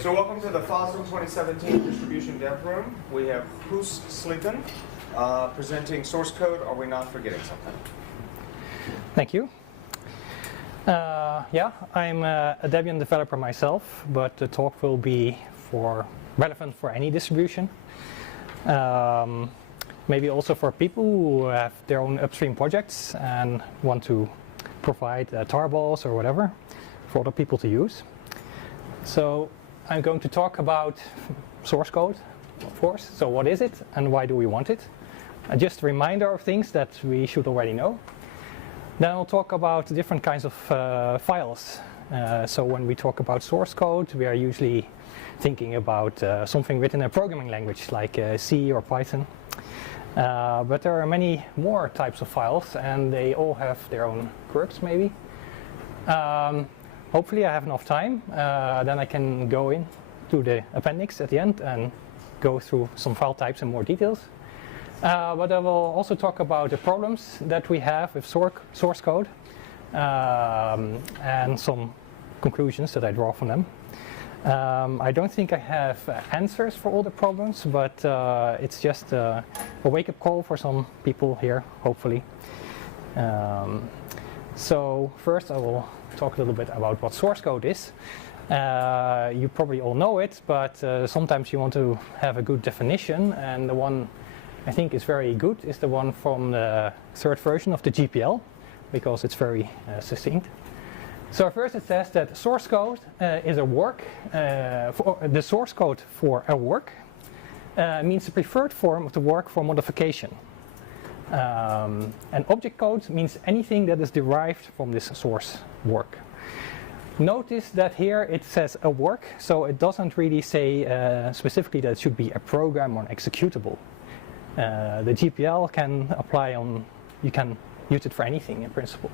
So welcome to the FOSDEM 2017 Distribution Dev Room. We have Hoos Sleepen presenting source code. Are we not forgetting something? Thank you. Yeah, I'm a Debian developer myself, but the talk will be relevant for any distribution. Maybe also for people who have their own upstream projects and want to provide tarballs or whatever for other people to use. So I'm going to talk about source code, of course. So what is it and why do we want it? Just a reminder of things that we should already know. Then I'll talk about different kinds of files. So when we talk about source code, we are usually thinking about something written in a programming language like C or Python. But there are many more types of files, and they all have their own quirks, maybe. Hopefully I have enough time, then I can go into the appendix at the end and go through some file types in more details. But I will also talk about the problems that we have with source code and some conclusions that I draw from them. I don't think I have answers for all the problems, but it's just a wake-up call for some people here, hopefully. So first I will talk a little bit about what source code is. You probably all know it, but sometimes you want to have a good definition, and the one I think is very good is the one from the third version of the GPL, because it's very succinct. So first it says that source code is a work, the source code for a work means the preferred form of the work for modification. And object code means anything that is derived from this source work. Notice that here it says a work, so it doesn't really say specifically that it should be a program or an executable. The GPL can apply on, you can use it for anything in principle.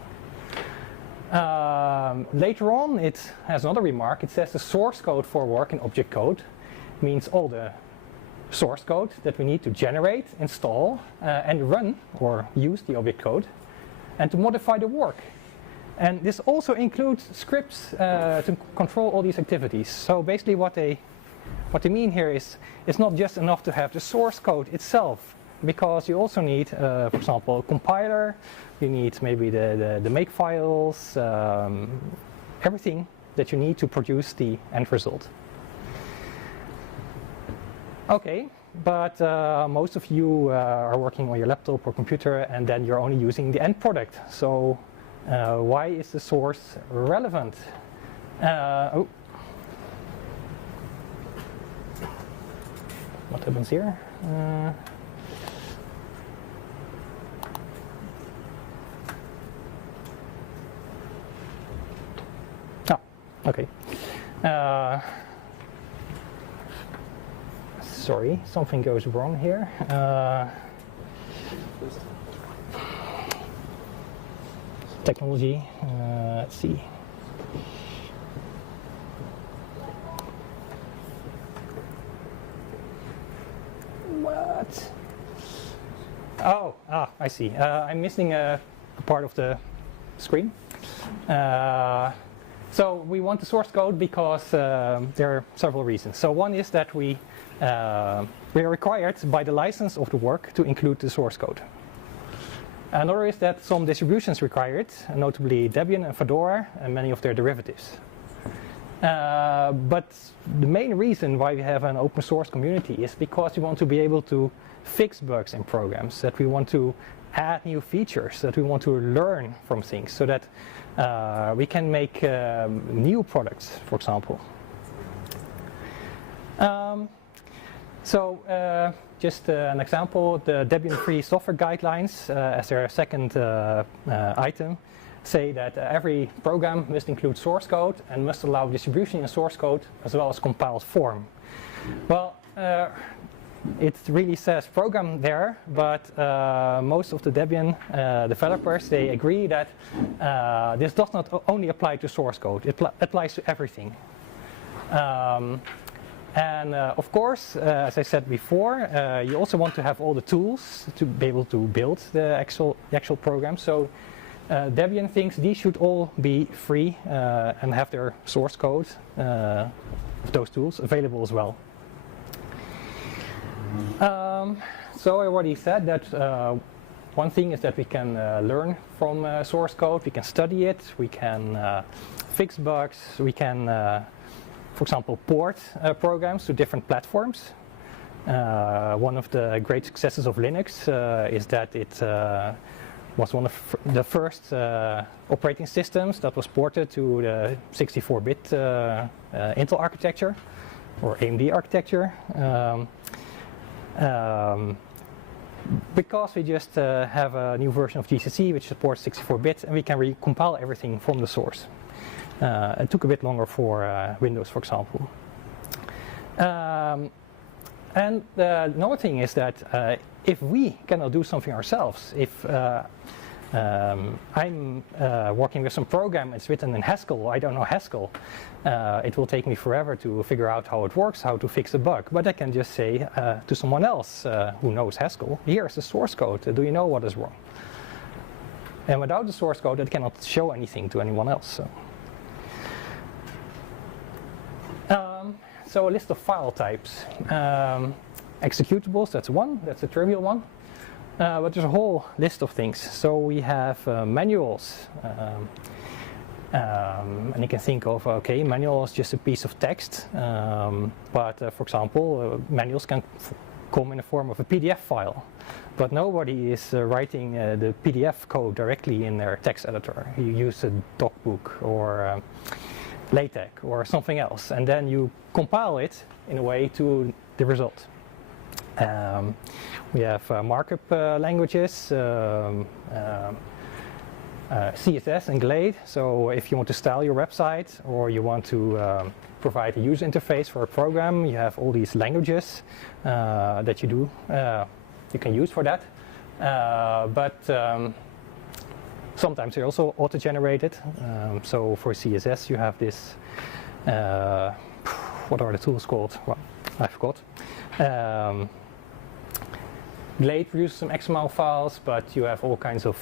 Later on it has another remark. It says the source code for work in object code means all the source code that we need to generate, install, and run or use the object code, and to modify the work. And this also includes scripts to control all these activities. So basically what they mean here is it's not just enough to have the source code itself, because you also need, for example, a compiler, you need maybe the make files, everything that you need to produce the end result. Okay, but most of you are working on your laptop or computer, and then you're only using the end product. So why is the source relevant? What happens here? Okay. Sorry, something goes wrong here. Technology. Let's see. What? Oh, I see. I'm missing a part of the screen. So we want the source code because there are several reasons. So one is that we are required by the license of the work to include the source code. Another is that some distributions require it, notably Debian and Fedora and many of their derivatives. But the main reason why we have an open source community is because we want to be able to fix bugs in programs, that we want to add new features, that we want to learn from things, so that we can make new products, for example. Just an example, the Debian Free Software Guidelines, as their second item, say that every program must include source code and must allow distribution in source code as well as compiled form. Well, it really says program there, but most of the Debian developers, they agree that this does not only apply to source code, it applies to everything. Of course, as I said before, you also want to have all the tools to be able to build the actual program. So Debian thinks these should all be free and have their source code of those tools available as well. So I already said that one thing is that we can learn from source code, we can study it, we can fix bugs, we can, for example, port programs to different platforms. One of the great successes of Linux is that it was one of the first operating systems that was ported to the 64-bit Intel architecture or AMD architecture. Because we just have a new version of GCC which supports 64-bit, and we can recompile everything from the source. It took a bit longer for Windows, for example. And another thing is that if we cannot do something ourselves, if I'm working with some program, it's written in Haskell, I don't know Haskell, it will take me forever to figure out how it works, how to fix a bug. But I can just say to someone else who knows Haskell, here's the source code, do you know what is wrong? And without the source code, it cannot show anything to anyone else. So a list of file types. Executables, that's one, that's a trivial one. But there's a whole list of things. So we have manuals. And you can think of, okay, manual is just a piece of text. But for example, manuals can come in the form of a PDF file. But nobody is writing the PDF code directly in their text editor. You use a DocBook or LaTeX or something else, and then you compile it in a way to the result. We have markup languages, CSS and Glade. So if you want to style your website or you want to provide a user interface for a program, you have all these languages that you can use for that. But sometimes they're also auto-generated. So for CSS you have this, what are the tools called? Well, I forgot. Glade produces some XML files, but you have all kinds of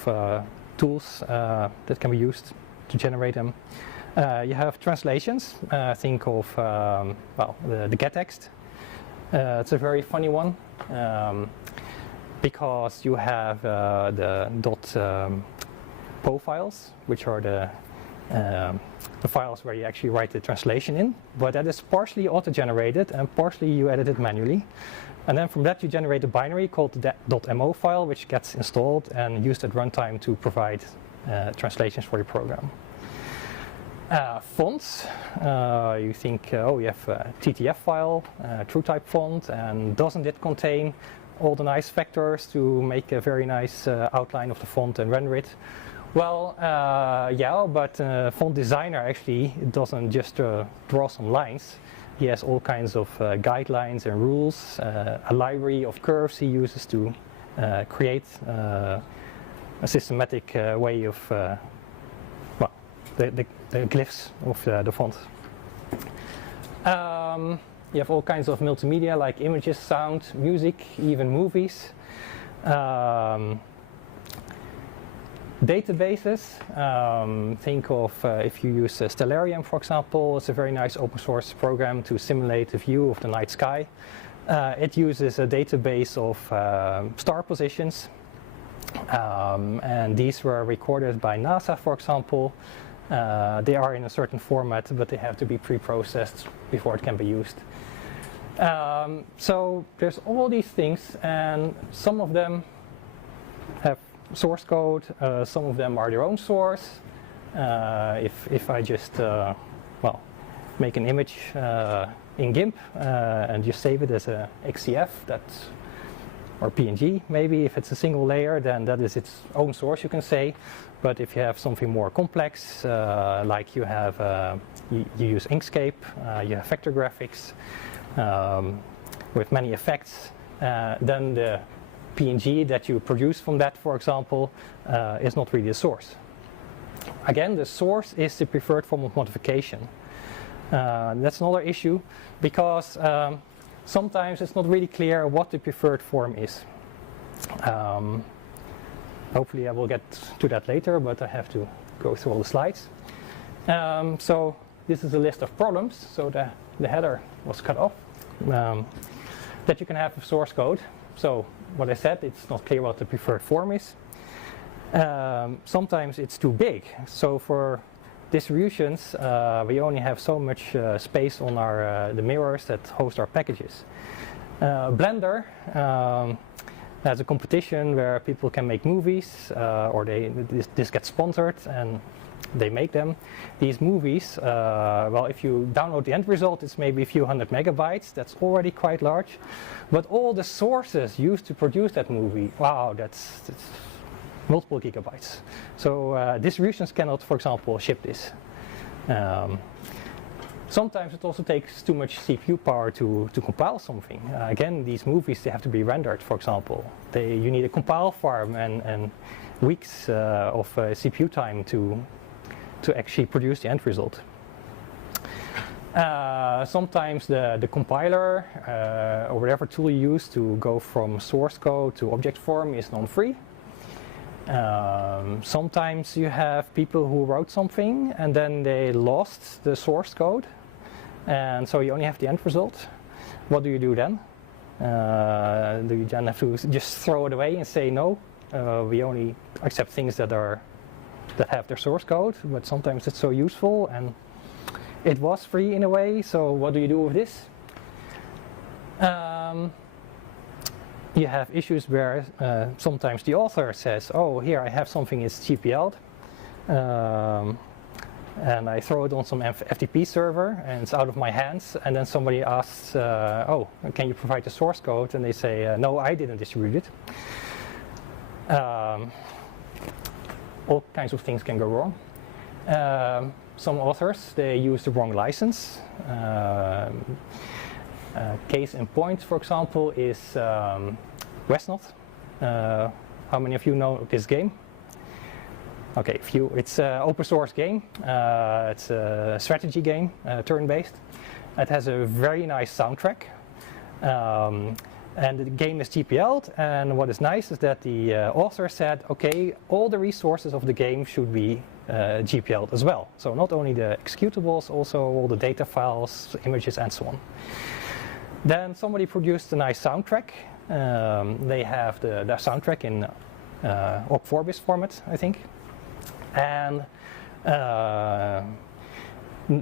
tools that can be used to generate them. You have translations. Think of the getText. It's a very funny one because you have the .po files, which are the files where you actually write the translation in, but that is partially auto-generated and partially you edit it manually. And then from that you generate a binary called the .mo file, which gets installed and used at runtime to provide translations for your program. Fonts, you think, oh, you have a TTF file, TrueType font, and doesn't it contain all the nice vectors to make a very nice outline of the font and render it? Well, yeah, but font designer actually doesn't just draw some lines. He has all kinds of guidelines and rules, a library of curves he uses to create a systematic way of, the glyphs of the font. You have all kinds of multimedia like images, sound, music, even movies. Databases, think of if you use Stellarium, for example. It's a very nice open source program to simulate a view of the night sky. It uses a database of star positions, and these were recorded by NASA, for example. They are in a certain format, but they have to be pre-processed before it can be used. So there's all these things, and some of them have source code, some of them are their own source. If I just make an image in GIMP and just save it as a XCF, or PNG maybe, if it's a single layer, then that is its own source, you can say. But if you have something more complex, like you have you use Inkscape, you have vector graphics with many effects, then the PNG that you produce from that, for example, is not really a source. Again, the source is the preferred form of modification. That's another issue because sometimes it's not really clear what the preferred form is. Hopefully I will get to that later, but I have to go through all the slides. So this is a list of problems. So the the header was cut off, that you can have source code. So what I said, it's not clear what the preferred form is. Sometimes it's too big. So for distributions, we only have so much space on the mirrors that host our packages. Blender has a competition where people can make movies, or this gets sponsored and they make them. These movies, well, if you download the end result, it's maybe a few hundred megabytes. That's already quite large. But all the sources used to produce that movie, wow, that's multiple gigabytes. So distributions cannot, for example, ship this. Sometimes it also takes too much CPU power to compile something. Again, these movies, they have to be rendered, for example. You need a compile farm and weeks of CPU time to actually produce the end result. Sometimes the compiler or whatever tool you use to go from source code to object form is non-free. Sometimes you have people who wrote something and then they lost the source code, and so you only have the end result. What do you do then? Do you then have to just throw it away and say no? We only accept things that have their source code, but sometimes it's so useful and it was free in a way, so what do you do with this? You have issues where sometimes the author says, oh, here I have something, it's GPL'd, and I throw it on some FTP server and it's out of my hands, and then somebody asks, oh, can you provide the source code? And they say, no, I didn't distribute it. All kinds of things can go wrong. Some authors, they use the wrong license. Case in point, for example, is Westnot. How many of you know this game? Okay, few. It's an open source game. It's a strategy game, turn-based. It has a very nice soundtrack. And the game is GPL'd, and what is nice is that the author said, okay, all the resources of the game should be GPL'd as well. So not only the executables, also all the data files, images, and so on. Then somebody produced a nice soundtrack. They have the soundtrack in OGG4bis format, I think. And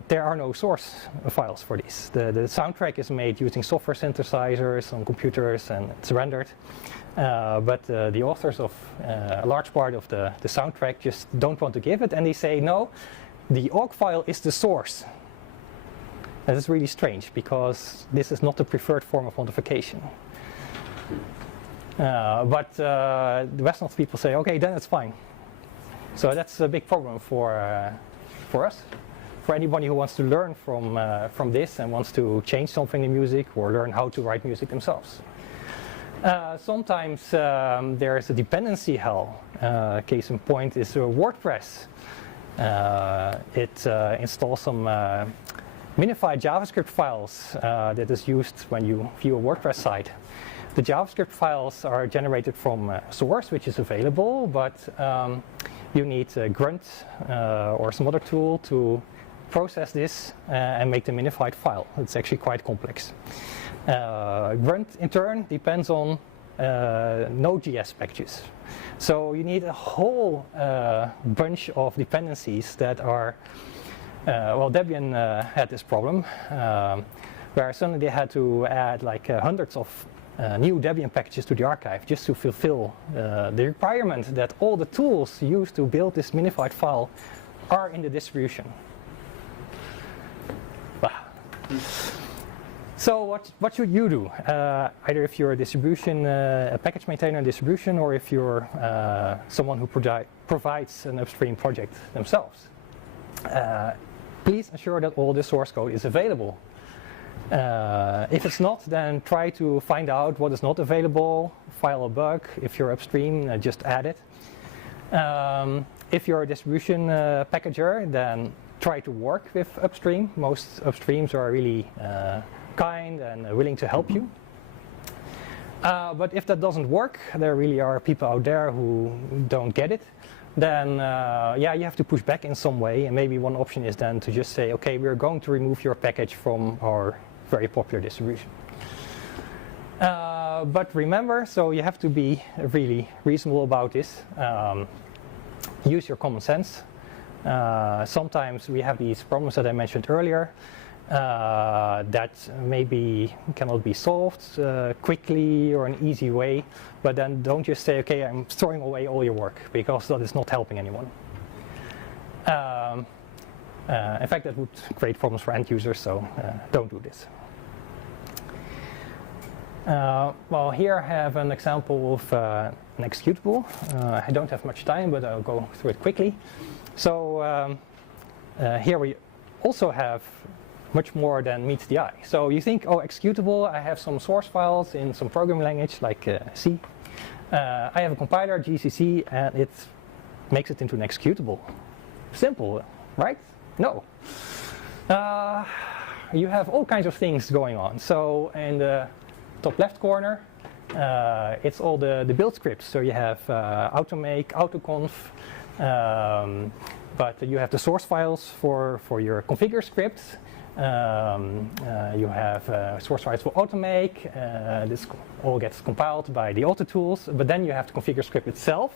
there are no source files for these. The soundtrack is made using software synthesizers on computers and it's rendered. But the authors of a large part of the soundtrack just don't want to give it, and they say, no, the OGG file is the source. That is really strange, because this is not the preferred form of quantification. But the Westnot people say, okay, then it's fine. So that's a big problem for us. For anybody who wants to learn from this and wants to change something in music or learn how to write music themselves. Sometimes there is a dependency hell. Case in point is WordPress. It installs some minified JavaScript files that is used when you view a WordPress site. The JavaScript files are generated from source, which is available, but you need Grunt or some other tool to process this and make the minified file. It's actually quite complex. Grunt, in turn, depends on Node.js packages. So you need a whole bunch of dependencies that are, well, Debian had this problem, where suddenly they had to add like hundreds of new Debian packages to the archive just to fulfill the requirement that all the tools used to build this minified file are in the distribution. So what should you do? Either if you're a distribution, a package maintainer in distribution, or if you're someone who provides an upstream project themselves. Please ensure that all the source code is available. If it's not, then try to find out what is not available, file a bug. If you're upstream, just add it. If you're a distribution packager, then try to work with upstream. Most upstreams are really kind and willing to help you. But if that doesn't work, there really are people out there who don't get it. then yeah, you have to push back in some way, and maybe one option is then to just say, okay, we're going to remove your package from our very popular distribution. But remember, so you have to be really reasonable about this. Use your common sense. Sometimes we have these problems that I mentioned earlier that maybe cannot be solved quickly or in an easy way, but then don't just say, okay, I'm throwing away all your work, because that is not helping anyone. In fact, that would create problems for end users, so don't do this. Well, here I have an example of an executable. I don't have much time, but I'll go through it quickly. So here we also have much more than meets the eye. So you think, oh, executable, I have some source files in some programming language like C. I have a compiler, GCC, and it makes it into an executable. Simple, right? No. You have all kinds of things going on. So in the top left corner, it's all the build scripts. So you have automake, autoconf, but you have the source files for your configure scripts. You have source files for automake. This all gets compiled by the auto tools, but then you have the configure script itself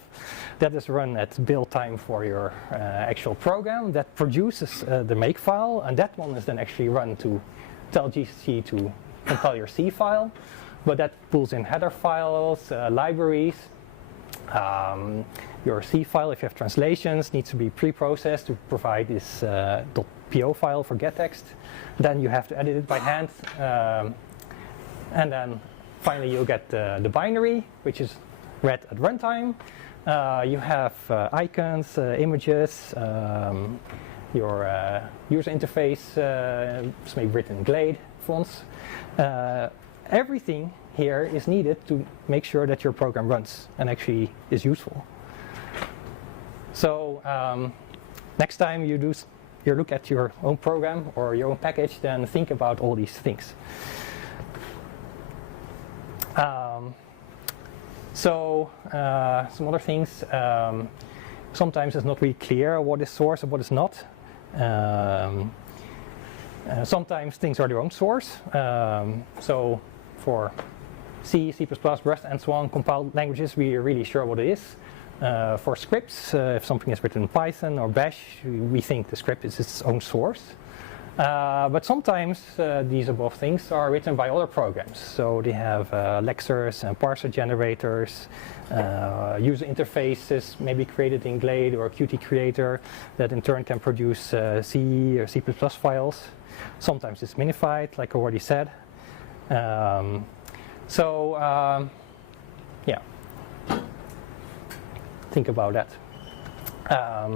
that is run at build time for your actual program that produces the make file, and that one is then actually run to tell GCC to compile your C file, but that pulls in header files, libraries. Your C file, if you have translations, needs to be pre-processed to provide this .po file for getText. Then you have to edit it by hand, and then finally you'll get the binary, which is read at runtime. You have icons, images, your user interface is maybe written in Glade fonts. Everything here is needed to make sure that your program runs and actually is useful. So next time you look at your own program or your own package, then think about all these things. Some other things. Sometimes it's not really clear what is source and what is not. Sometimes things are their own source. So for C, C++, Rust, and so on, compiled languages, we are really sure what it is. For scripts, if something is written in Python or Bash, we think the script is its own source. But sometimes these above things are written by other programs. So they have lexers and parser generators, user interfaces maybe created in Glade or Qt Creator that in turn can produce C or C++ files. Sometimes it's minified, like I already said. Yeah. Think about that. I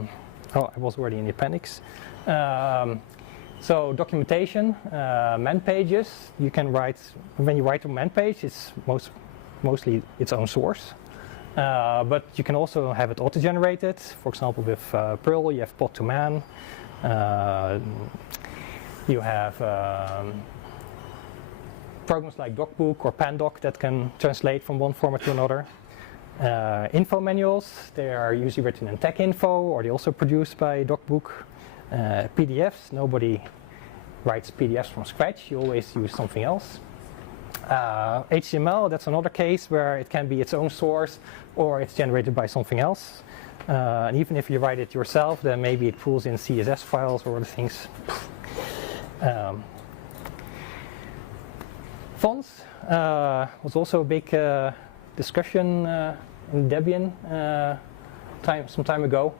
was already in the appendix. So documentation, man pages. You can write, when you write a man page, it's mostly its own source. But you can also have it auto-generated. For example, with Perl, you have pod to man. You have programs like DocBook or Pandoc that can translate from one format to another. Info manuals, they are usually written in TechInfo, or they're also produced by DocBook. PDFs, nobody writes PDFs from scratch, you always use something else. HTML, that's another case where it can be its own source or it's generated by something else. And even if you write it yourself, then maybe it pulls in CSS files or other things. Fonts was also a big discussion in Debian some time ago.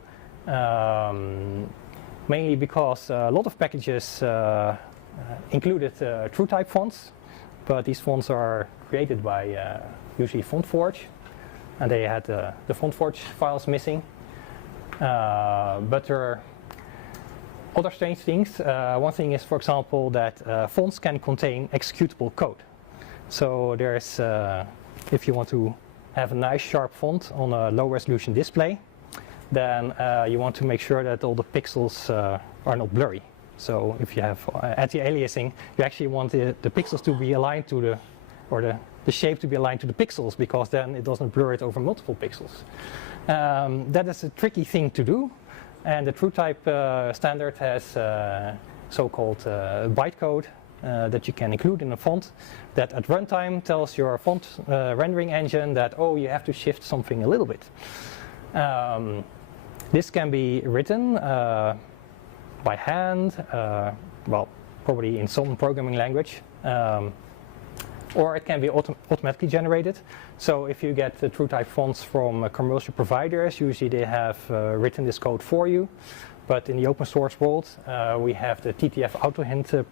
Mainly because a lot of packages included TrueType fonts, but these fonts are created by usually FontForge, and they had the FontForge files missing. But there are other strange things. One thing is, for example, that fonts can contain executable code. So there's, if you want to have a nice sharp font on a low resolution display, then you want to make sure that all the pixels are not blurry. So if you have anti-aliasing, you actually want the pixels to be aligned to or the shape to be aligned to the pixels, because then it doesn't blur it over multiple pixels. That is a tricky thing to do, and the TrueType standard has so-called bytecode that you can include in a font that at runtime tells your font rendering engine that, oh, you have to shift something a little bit. This can be written by hand, well, probably in some programming language, or it can be automatically generated. So if you get the TrueType fonts from commercial providers, usually they have written this code for you. But in the open source world, we have the TTF AutoHint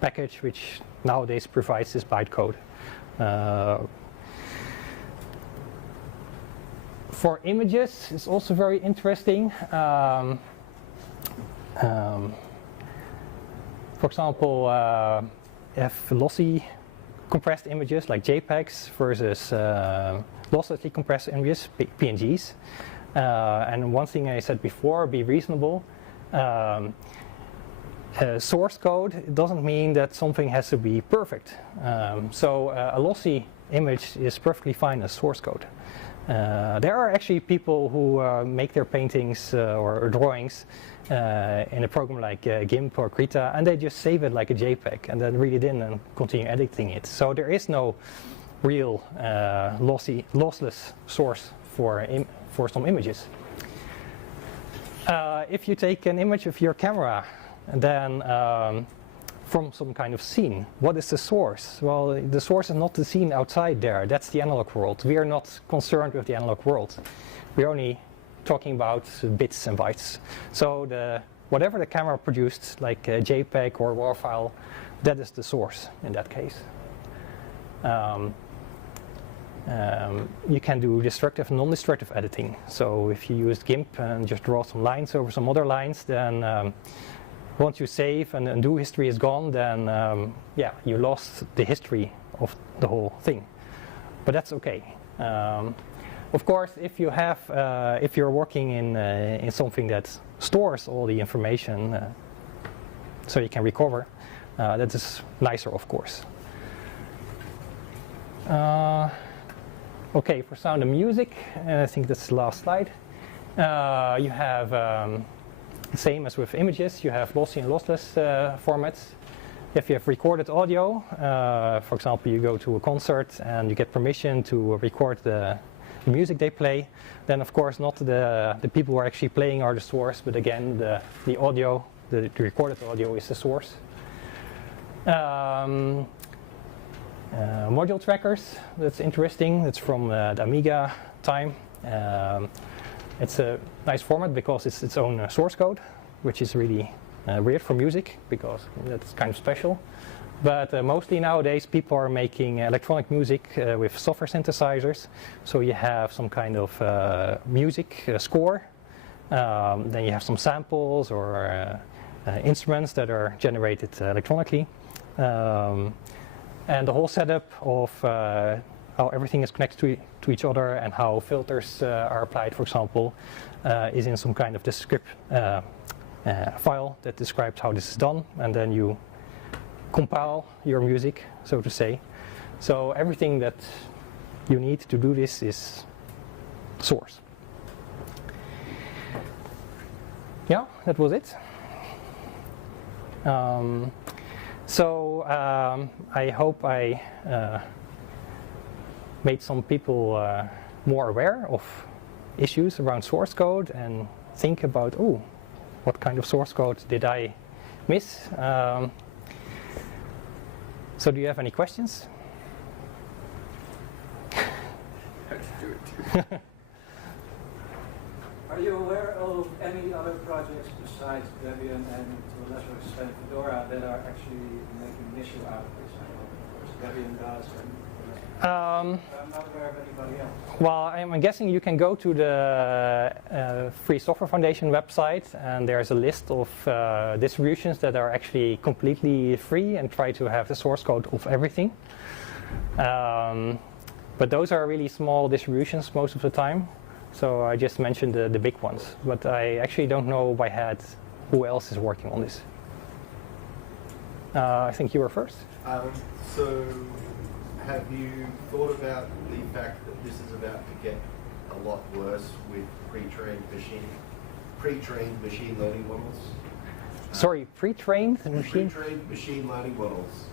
package, which nowadays provides this bytecode. For images, it's also very interesting. For example, you have lossy compressed images like JPEGs versus losslessly compressed images, PNGs. And one thing I said before, be reasonable. Source code doesn't mean that something has to be perfect. So a lossy image is perfectly fine as source code. There are actually people who make their paintings or drawings in a program like GIMP or Krita, and they just save it like a JPEG and then read it in and continue editing it. So there is no real lossless source for some images. If you take an image of your camera, then from some kind of scene, what is the source? Well, the source is not the scene outside there. That's the analog world. We are not concerned with the analog world. We're only talking about bits and bytes. So whatever the camera produced, like a JPEG or WAR file, that is the source in that case. You can do destructive and non-destructive editing. So if you use GIMP and just draw some lines over some other lines, then once you save and undo history is gone, then yeah, you lost the history of the whole thing. But that's okay. Of course, if you have, if you're working in something that stores all the information, so you can recover, that is nicer, of course. Okay, for sound and music, I think that's the last slide. You have same as with images, you have lossy and lossless formats. If you have recorded audio, for example, you go to a concert and you get permission to record the music they play, then of course not the people who are actually playing are the source, but again the audio, the recorded audio is the source. Module trackers, that's interesting. It's from the Amiga time. It's a nice format because it's its own source code, which is really weird for music because that's kind of special. But mostly nowadays people are making electronic music with software synthesizers. So you have some kind of music score, then you have some samples or instruments that are generated electronically. And the whole setup of how everything is connected to each other and how filters are applied, for example, is in some kind of file that describes how this is done, and then you compile your music, so to say. So everything that you need to do this is source. Yeah, that was it. I hope I made some people more aware of issues around source code and think about, oh, what kind of source code did I miss? So do you have any questions? Are you aware of any other projects besides Debian and to a lesser extent Fedora that are actually making an issue out of this? Of course, Debian does, and I'm not aware of anybody else. Well, I'm guessing you can go to the Free Software Foundation website, and there's a list of distributions that are actually completely free and try to have the source code of everything. But those are really small distributions most of the time. So I just mentioned the big ones, but I actually don't know by head who else is working on this. I think you were first. So have you thought about the fact that this is about to get a lot worse with pre-trained machine learning models? Sorry, pre-trained machine? Pre-trained machine learning models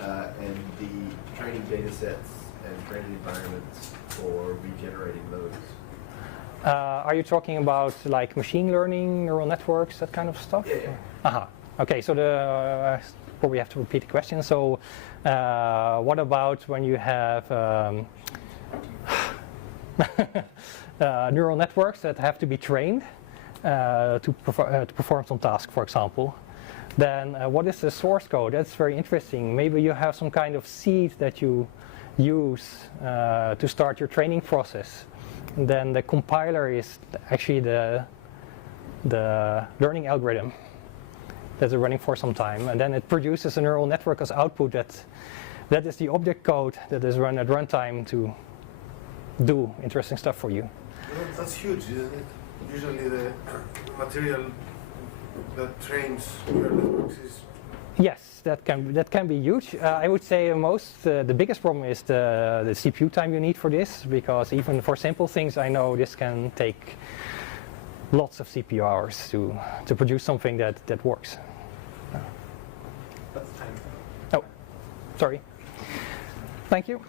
and the training data sets and training environments for regenerating those. Are you talking about like machine learning, neural networks, that kind of stuff? Yeah. Aha. Okay, so probably have to repeat the question. So what about when you have neural networks that have to be trained to perform some task, for example? Then what is the source code? That's very interesting. Maybe you have some kind of seed that you use to start your training process. And then the compiler is actually the learning algorithm that is running for some time, and then it produces a neural network as output that is the object code that is run at runtime to do interesting stuff for you. That's huge, isn't it? Usually the material that trains neural networks is... Yes, that can be huge. I would say the biggest problem is the CPU time you need for this, because even for simple things, I know this can take lots of CPU hours to produce something that works. That's time. Oh, sorry. Thank you.